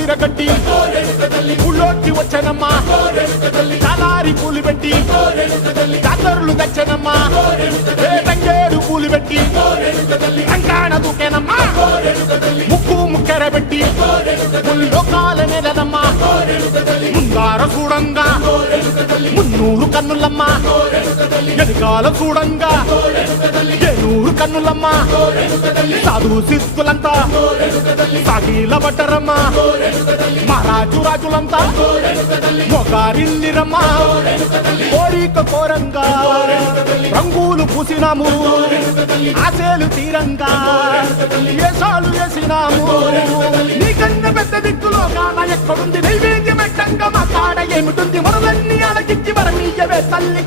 విరగట్టి ఊళ్ళోకి వచ్చనమ్మా చాలారి పూలు పెట్టి జాతరులు తెచ్చనమ్మా తంగేడు పూలు పెట్టి రంగాణ దూకేనమ్మా ముక్కు ముక్కెర పెట్టి ముల్లోకాల నెలనమ్మా ముందార చూడంగా మున్నూరు కన్నులమ్మా ఎనకాల చూడంగా ఏనూరు కన్నులమ్మా సాధు సిద్ధులంతా సాగిల పట్టరమ్మా మహారాజు రాజులంతా మొగారిల్లిరమ్మా కోరిక కోరంగా రంగులు పూసినాము ఆశలు తీరంగా ఏసాలు వేసినాము నీకన్నా పెద్ద దిక్కులో కాన ఎక్కడుంది నైవేద్యం పెట్టంగా మా కాడ ఏమిటుంది మనలన్నీ అలకించి మరమీయవే తల్లి